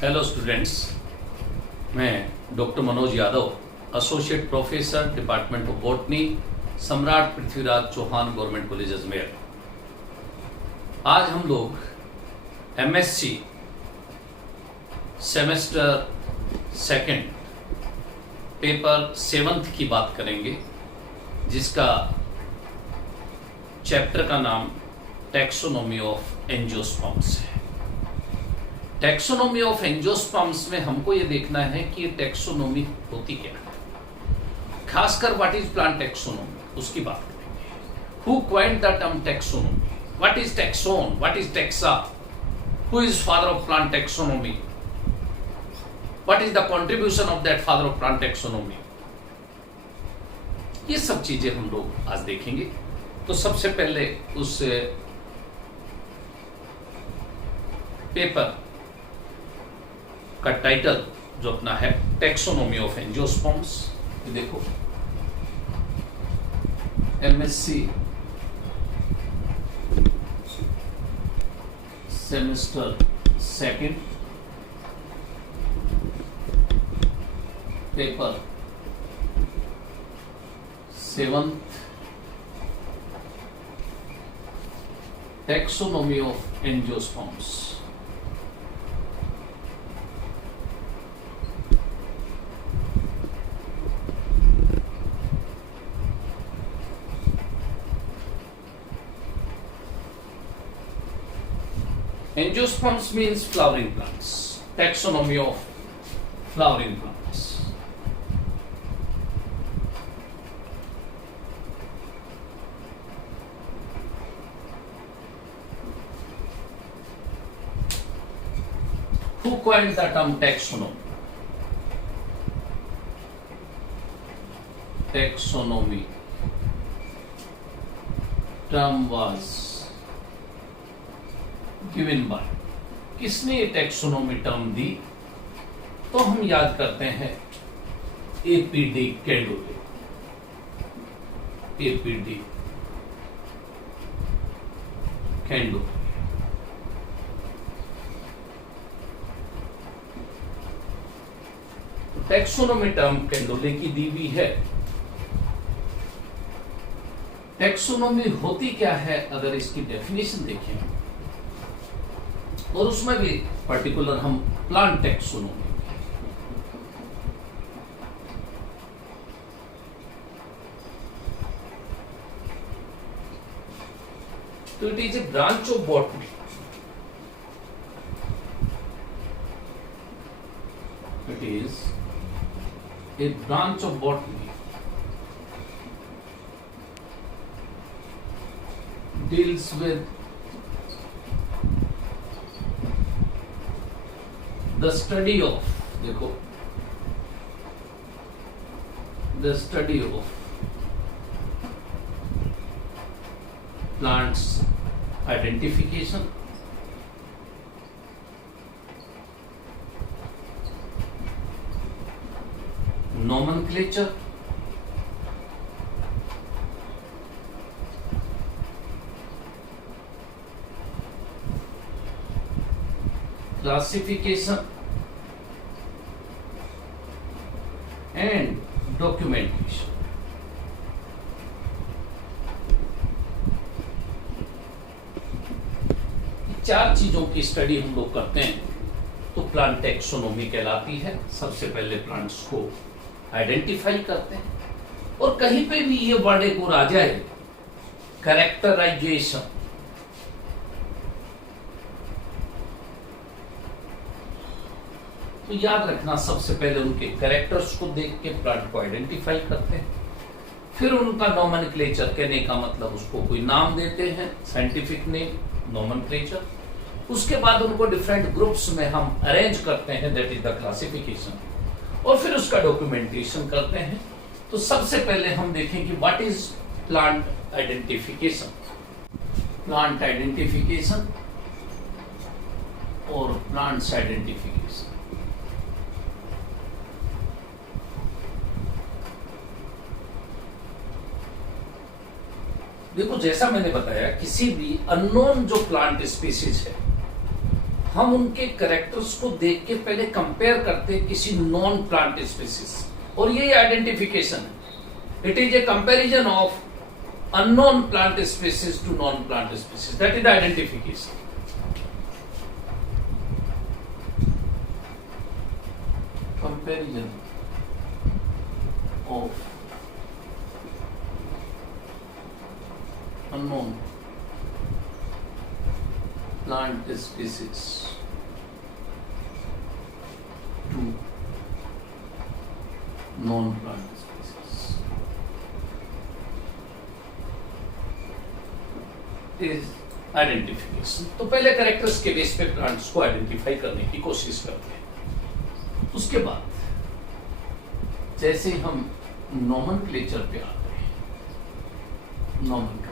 Hello students, मैं doctor Manoj Yadav, associate professor, department of botany, सम्राट Prithviraj Chauhan government college Ajmer. आज हम लोग MSc semester second paper 7th की बात करेंगे, जिसका चैप्टर का नाम टैक्सोनॉमी ऑफ एंजियोस्पर्म्स है। टैक्सोनॉमी ऑफ एंजियोस्पर्म्स में हमको ये देखना है कि ये टैक्सोनॉमी होती क्या है, खासकर व्हाट इज प्लांट टैक्सोनॉमी, उसकी बात करेंगे। Who coined the term taxonomy, what is taxon, what is taxa, who is father of plant taxonomy, what is the contribution of that father of plant taxonomy, ये सब चीजें हम लोग आज देखेंगे। तो सबसे पहले उस पेपर का टाइटल जो अपना है टैक्सोनॉमी ऑफ एंजियोस्पर्म्स, देखो MSc semester second paper 7th taxonomy of angiosperms. Angiosperms means flowering plants. Taxonomy of flowering plants. Who coined the term taxonomy? Taxonomy term was given by, किसने ये taxonomy term दी? तो हम याद करते हैं APD कैंडोले। APD कैंडोले taxonomy term कैंडोले की दी हुई है। टैक्सोनॉमी होती क्या है, अगर इसकी डेफिनेशन देखें, और उसमें भी पर्टिकुलर हम प्लांट टैक्सोनॉमी, तो it is A branch of botany. It is A branch of botany deals with the study of, देखो, the study of plants identification, nomenclature, classification and documentation। चार चीजों की स्टडी हम लोग करते हैं तो प्लांट टैक्सोनॉमी कहलाती है। सबसे पहले प्लांट्स को आइडेंटिफाई करते हैं, और कहीं पे भी ये वर्ड एक और आ जाए, कैरेक्टराइजेशन, तो याद रखना सबसे पहले उनके कैरेक्टर्स को देख के प्लांट को आइडेंटिफाई करते हैं, फिर उनका नोमेनक्लेचर, कहने का मतलब उसको कोई नाम देते हैं, साइंटिफिक नेम, नोमेनक्लेचर। उसके बाद उनको डिफरेंट ग्रुप्स में हम अरेंज करते हैं, दैट इज द क्लासिफिकेशन, और फिर उसका डॉक्यूमेंटेशन करते हैं। तो सबसे पहले हम देखें कि what is plant identification. Plant identification और प्लांट्स आइडेंटिफिकेशन, देखो जैसा मैंने बताया, किसी भी अननोन जो प्लांट स्पीसीज है हम उनके कैरेक्टर्स को देख के पहले कंपेयर करते हैं किसी नॉन प्लांट स्पीसीज, और यही आइडेंटिफिकेशन है। It is a comparison of unknown plant species to known plant species, that is the identification. Comparison of unknown plant species to known plant species is identification। तो पहले characters के base पे plants को identify करने की कोशिश करते हैं। उसके बाद जैसे हम नॉमेनक्लेचर पे आते हैं, नॉमेनक्लेचर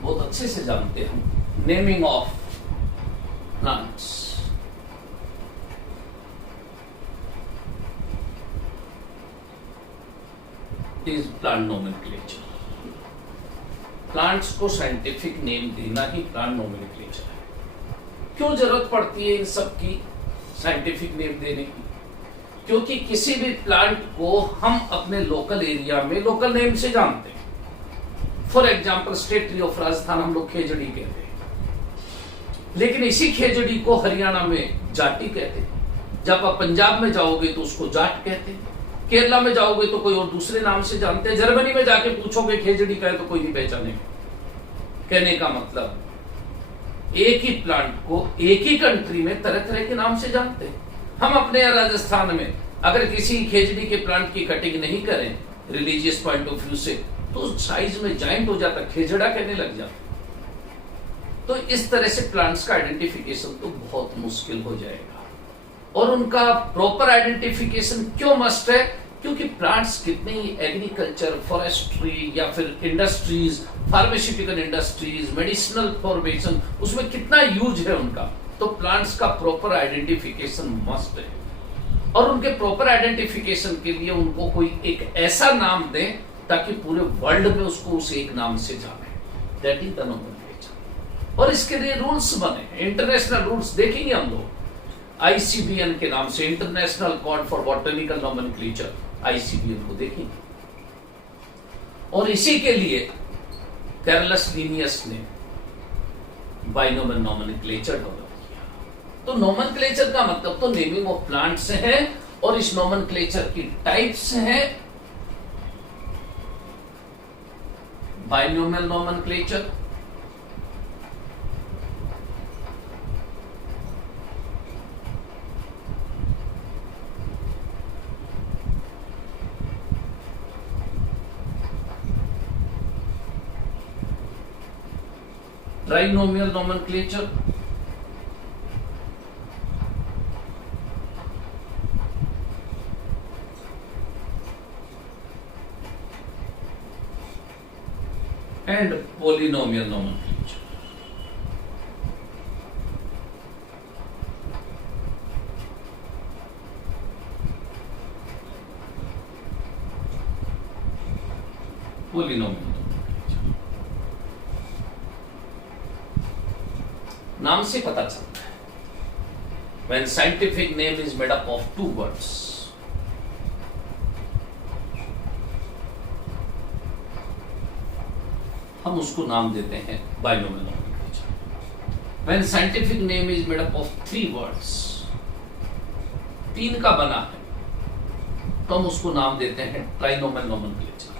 बहुत अच्छे से जानते हैं। Naming of plants, is plant nomenclature. Plants को साइंटिफिक नेम देना ही प्लांट नोमेनक्लेचर है। क्यों जरूरत पड़ती है इन सब की साइंटिफिक नेम देने की? क्योंकि किसी भी प्लांट को हम अपने लोकल एरिया में लोकल नेम से जानते हैं। For example state tree of Rajasthan हम लोग खेजड़ी कहते हैं, लेकिन इसी खेजड़ी को हरियाणा में जाटी कहते हैं। जब आप पंजाब में जाओगे तो उसको जाट कहते हैं, केरला में जाओगे तो कोई और दूसरे नाम से जानते हैं, जर्मनी में जाके पूछोगे खेजड़ी का है तो कोई नहीं पहचानेगा। कहने का मतलब एक ही प्लांट को एक ही कंट्री में तरह तरह के नाम से जानते हैं। हम अपने यहाँ राजस्थान में अगर किसी खेजड़ी के प्लांट की कटिंग नहीं करें रिलीजियस पॉइंट ऑफ व्यू से, तो साइज में जाइंट हो जाता, खेजड़ा कहने लग जाता। तो इस तरह से प्लांट्स का आइडेंटिफिकेशन तो बहुत मुश्किल हो जाएगा। और उनका प्रॉपर आइडेंटिफिकेशन क्यों मस्ट है? क्योंकि प्लांट्स कितने ही एग्रीकल्चर, फॉरेस्ट्री या फिर industries, pharmaceutical industries, medicinal formation, उसमें कितना यूज है उनका। तो प्लांट्स का प्रॉपर आइडेंटिफिकेशन मस्ट है। और उनके प्रॉपर आइडेंटिफिकेशन के लिए उनको कोई एक ऐसा नाम दें ताकि पूरे वर्ल्ड में उसको उस एक नाम से जाने। That is the nomenclature. और इसके लिए रूल्स बने, इंटरनेशनल रूल्स देखेंगे हम लोग। आईसीबीएन के नाम से, international code for botanical nomenclature, ICBN को देखेंगे। और इसी के लिए कैरलस लिनियस ने बाइनोमियल नोमेनक्लेचर डेवलप किया। तो नोमेनक्लेचर का मतलब तो नेमिंग ऑफ प्लांट्स है, और इस नोमेनक्लेचर की टाइप्स हैं binomial nomenclature, trinomial nomenclature, and polynomial nomenclature. Polynomial nomenclature नाम से पता चलता है। When scientific name is made up of two words, हम उसको नाम देते हैं binomial nomenclature. When scientific name is made up of three words, तीन का बना है, तो हम उसको नाम देते हैं trinomial nomenclature.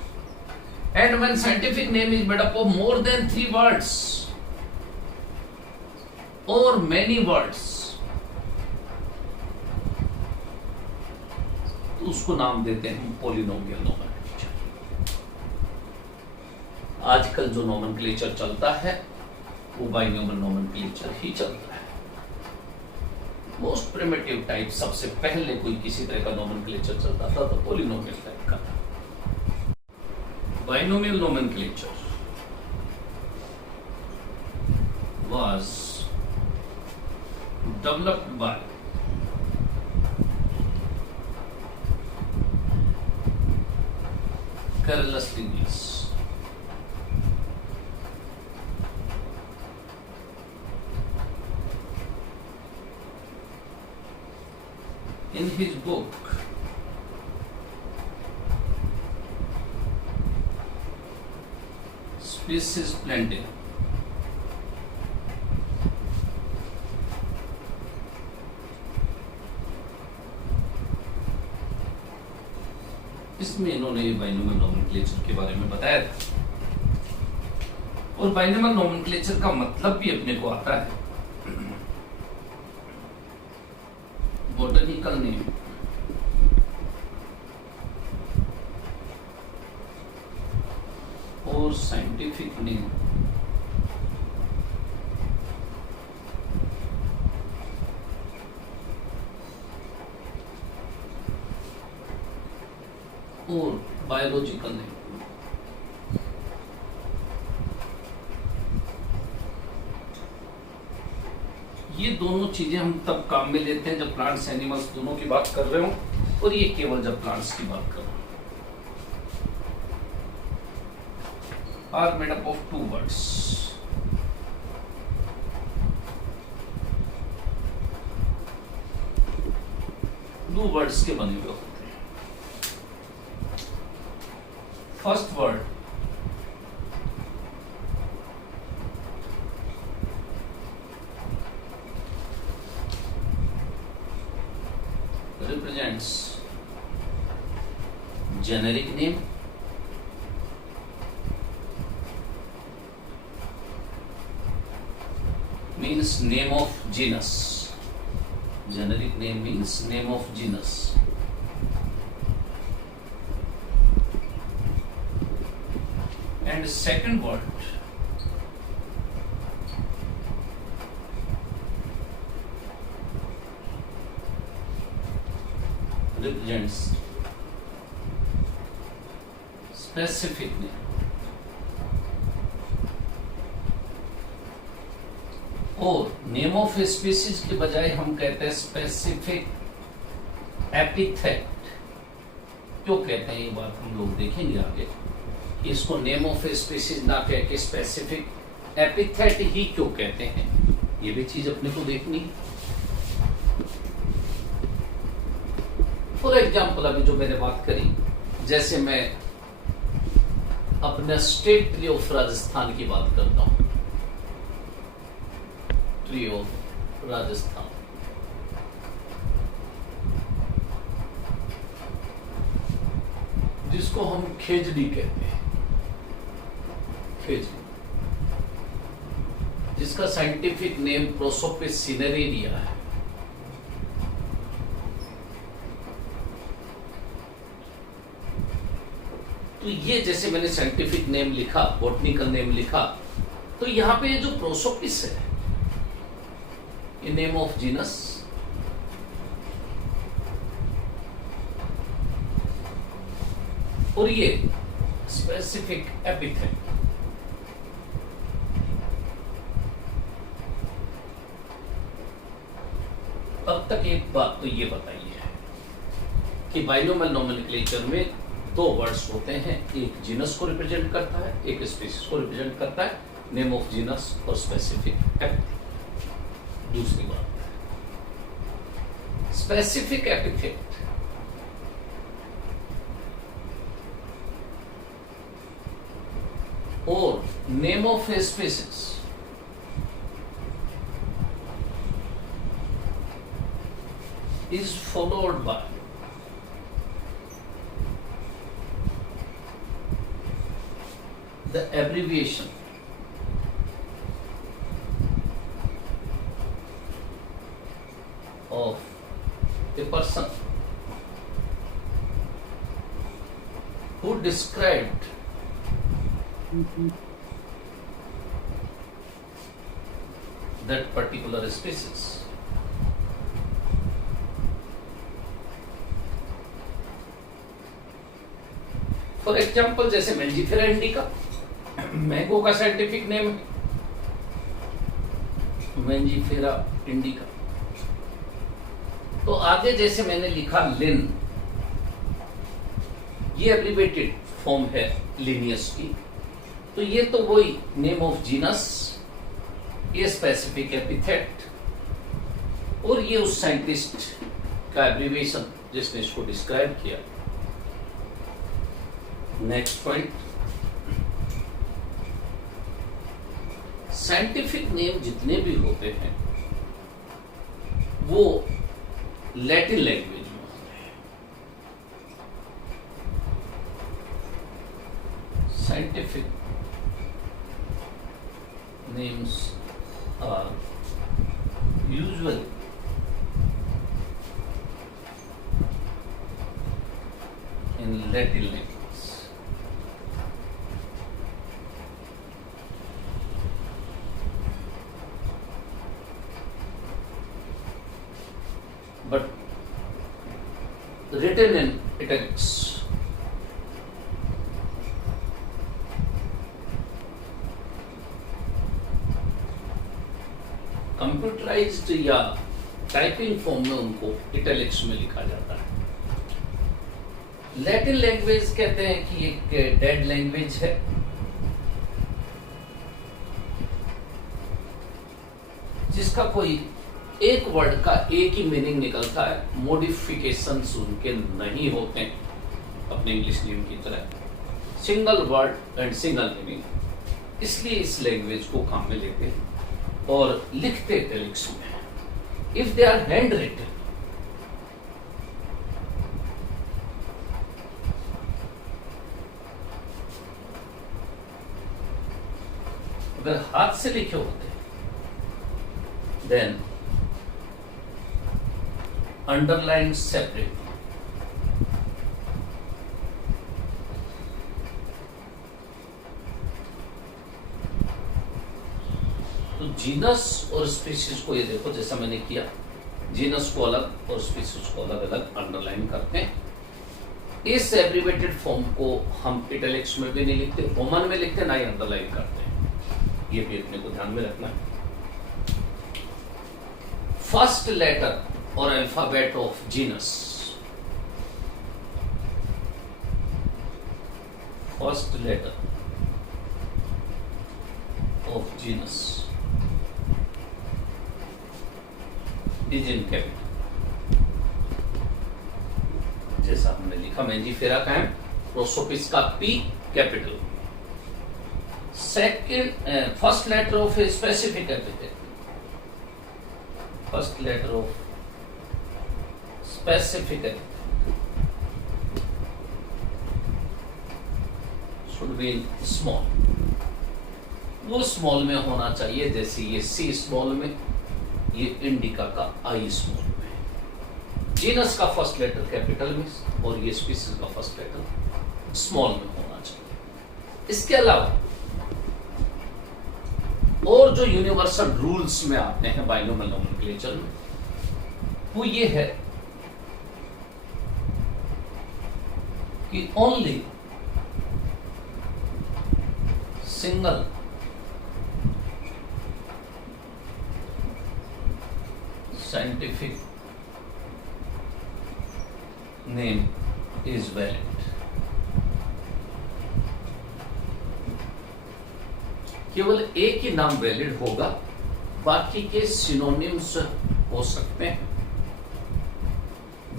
And when scientific name is made up of more than three words or many words, तो उसको नाम देते हैं पॉलिनोमियल नोमेनक्लेचर। आजकल जो नोमेनक्लेचर चलता है वो बाइनोमियल नोमेनक्लेचर ही चलता है। मोस्ट प्रिमिटिव टाइप, सबसे पहले कोई किसी तरह का नोमेनक्लेचर चलता था तो पॉलिनोमियल टाइप का था। Binomial nomenclature was developed by Carolus Linnaeus in his book Species Planting, इसमें इन्होंने बाइनोमियल नोमेनक्लेचर के बारे में बताया था। और बाइनोमियल नोमेनक्लेचर का मतलब भी अपने को आता है। बॉटनिकल नेम और साइंटिफिक नेम और बायोलॉजिकल नेम। ये दोनों चीजें हम तब काम में लेते हैं जब प्लांट्स एनिमल्स दोनों की बात कर रहे हो, और ये केवल जब प्लांट्स की बात कर रहे हो। Are made up of 2 words. दो वर्ड्स के बने हुए होते हैं। First word represents generic name, means name of genus. Generic name means name of genus. And second word represents specific name. और नेम ऑफ स्पीसीज के बजाय हम कहते हैं स्पेसिफिक एपिथेट। क्यों कहते हैं ये बात हम लोग देखेंगे आगे। इसको नेम ऑफ स्पीसीज ना कह के स्पेसिफिक एपिथेट ही क्यों कहते हैं, ये भी चीज अपने को देखनी है। फॉर एग्जाम्पल अभी जो मैंने बात करी, जैसे मैं अपने स्टेट ट्री ऑफ राजस्थान की बात करता हूं, ट्री ऑफ राजस्थान, जिसको हम खेजड़ी कहते हैं, खेजड़ी, जिसका साइंटिफिक नेम प्रोसोपिस सिनेरेरिया है। तो ये जैसे मैंने साइंटिफिक नेम लिखा, बॉटनिकल नेम लिखा, तो यहां पे ये जो प्रोसोपिस है, ये नेम ऑफ जीनस, और ये स्पेसिफिक एपिथेट। अब तक एक बात तो ये बताई है कि बाइनोमियल नोमेनक्लेचर में 2 वर्ड्स होते हैं, एक जीनस को रिप्रेजेंट करता है, एक स्पीसीज को रिप्रेजेंट करता है, नेम ऑफ जीनस और स्पेसिफिक एपिथेट। दूसरी बात, स्पेसिफिक एपिथेट और name of a species is followed by the abbreviation of a person who described that particular species. For example जैसे मैंजीफेरा इंडिका, मैंगो का scientific name है Mangifera indica. तो आगे जैसे मैंने लिखा लिन, ये एब्रिवेटेड फॉर्म है लिनियस की, तो ये तो वही नेम ऑफ जीनस, ये स्पेसिफिक एपिथेट, और ये उस साइंटिस्ट का एब्रीविएशन जिसने इसको डिस्क्राइब किया। नेक्स्ट पॉइंट, साइंटिफिक नेम जितने भी होते हैं वो लैटिन लैंग्वेज में होते हैं। Scientific names are usually in Latin language. But written in italics. Computerized या टाइपिंग फॉर्म में उनको इटैलिक्स में लिखा जाता है। लैटिन लैंग्वेज कहते हैं कि एक डेड लैंग्वेज है, जिसका कोई एक वर्ड का एक ही मीनिंग निकलता है, मॉडिफिकेशंस उनके नहीं होते अपने इंग्लिश नेम की तरह, single word and single meaning. इसलिए इस लैंग्वेज को काम में लेते हैं और लिखते इटैलिक्स में। If they are handwritten, अगर हाथ से लिखे होते देन अंडरलाइन सेपरेट, तो जीनस और स्पीशीज को ये देखो, जैसा मैंने किया, जीनस को अलग और स्पीशीज को अलग अलग अंडरलाइन करते हैं। इस एब्रीवेटेड फॉर्म को हम इटैलिक्स में भी नहीं लिखते, रोमन में लिखते, ना ही अंडरलाइन करते हैं। ये भी अपने को ध्यान में रखना है। फर्स्ट लेटर और alphabet of genus, first letter of genus is in capital, जैसा हमने लिखा मेंजिफेरा का है, प्रोसोपिस का P capital. Second, first letter of a specific epithet, first letter of specific epithet should be small, वो small में होना चाहिए, जैसे ये सी स्मॉल में, ये इंडिका का आई स्मॉल में। जीनस का फर्स्ट लेटर कैपिटल में और ये स्पीसीज का फर्स्ट लेटर स्मॉल में होना चाहिए। इसके अलावा और जो यूनिवर्सल रूल्स में आते हैं बाइनोमियल नोमेनक्लेचर में, वो ये है कि only single scientific name is valid. केवल एक ही नाम वैलिड होगा, बाकी के सिनोनिम्स हो सकते हैं,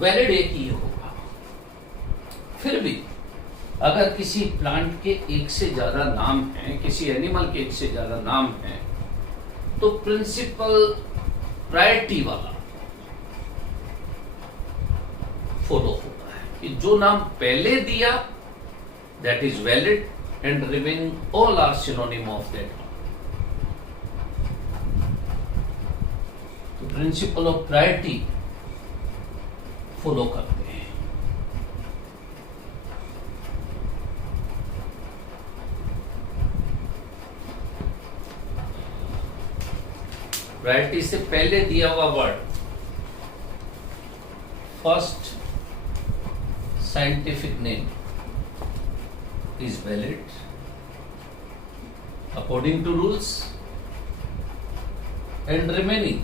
वैलिड एक ही होगा। फिर भी अगर किसी प्लांट के एक से ज्यादा नाम हैं, किसी एनिमल के एक से ज्यादा नाम हैं, तो प्रिंसिपल प्रायोरिटी वाला फॉलो होता है कि जो नाम पहले दिया that is valid and remaining all are synonym of that one. तो प्रिंसिपल ऑफ प्रायोरिटी फॉलो करते हैं। प्रायोरिटी से पहले दिया हुआ word, first scientific name is valid according to rules and remaining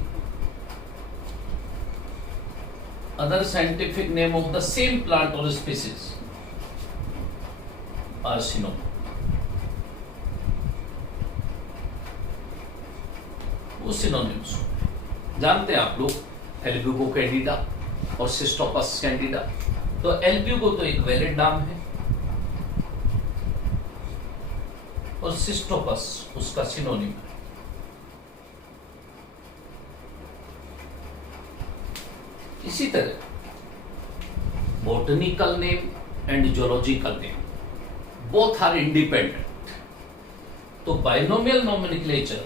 other scientific name of the same plant or species are synonym. वो synonyms जानते हैं आप लोग, एल्ब्यूगो कैंडिडा और सिस्टोपस कैंडिडा। तो एल्ब्यूगो तो एक वैलिड नाम है और सिस्टोपस उसका सिनोनिम है। इसी तरह botanical name and zoological name both are independent. तो binomial nomenclature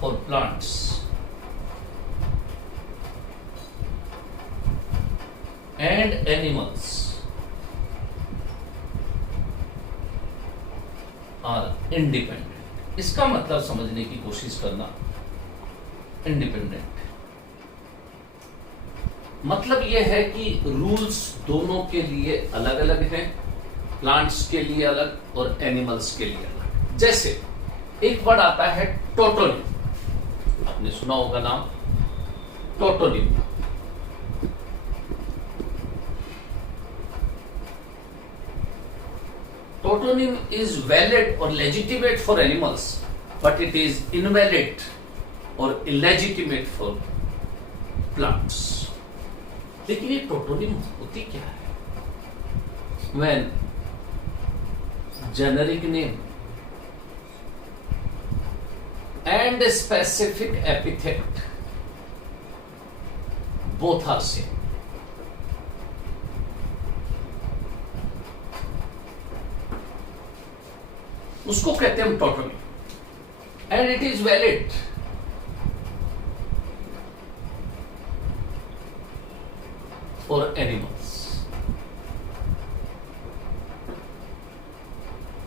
for plants and animals are independent. इसका मतलब समझने की कोशिश करना। इंडिपेंडेंट मतलब यह है कि रूल्स दोनों के लिए अलग अलग हैं, प्लांट्स के लिए अलग और एनिमल्स के लिए अलग। जैसे एक वर्ड आता है टोटोनिम, आपने सुना होगा नाम tautonym. Tautonym is valid or legitimate for animals, but it is invalid or illegitimate for plants. लेकिन ये टोटोनिम होती क्या है? When generic name and a specific epithet both are same. उसको कहते हैं हम tautonym and it is valid for animals,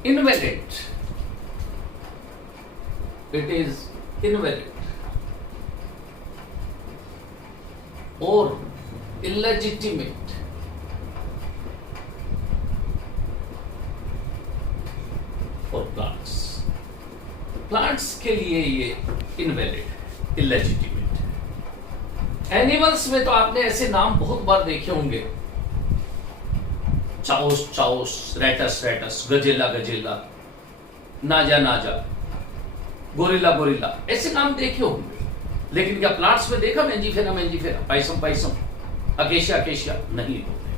invalid it is invalid और इलेजिटिमेट फॉर प्लांट्स। प्लांट्स के लिए ये इनवैलिड, इलेजिटिमेट है। एनिमल्स में तो आपने ऐसे नाम बहुत बार देखे होंगे, Chaus chaus, Rattus rattus, Gazella gazella, Naja naja, gorilla gorilla, ऐसे नाम देखे होंगे। लेकिन क्या प्लांट्स में देखा Mangifera Mangifera, Pisum Pisum, acacia acacia? नहीं होते,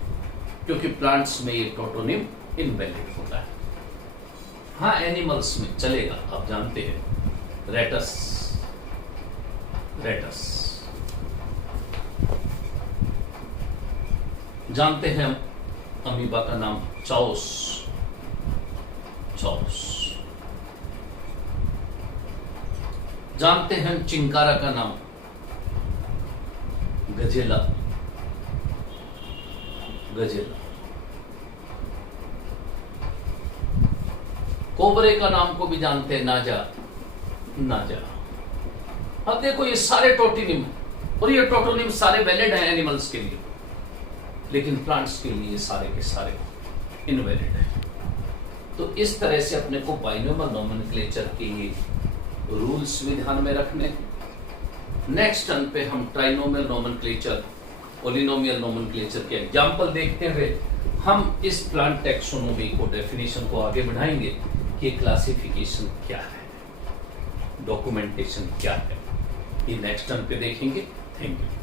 क्योंकि प्लांट्स में ये टोटोनिम इनवैलिड होता है। हाँ, एनिमल्स में चलेगा, आप जानते हैं रेटस रेटस, जानते हैं अमीबा का नाम चाउस चाउस, जानते हैं चिंकारा का नाम गजेला गजेला, कोबरे का नाम को भी जानते हैं नाजा नाजा। अब देखो ये सारे टोटोनिम और ये टोटोनिम सारे वैलिड हैं एनिमल्स के लिए, लेकिन प्लांट्स के लिए सारे के सारे इनवैलिड हैं। तो इस तरह से अपने को बाइनोमियल नोमेनक्लेचर के ये रूल्स भी ध्यान में रखने। नेक्स्ट टर्न पे हम ट्राइनोमियल नोमेनक्लेचर, पॉलिनोमियल नोमेनक्लेचर के एग्जाम्पल देखते हुए हम इस प्लांट टैक्सोनॉमी को, डेफिनेशन को आगे बढ़ाएंगे कि क्लासिफिकेशन क्या है, डॉक्यूमेंटेशन क्या है। ये नेक्स्ट टर्न पे देखेंगे। Thank you.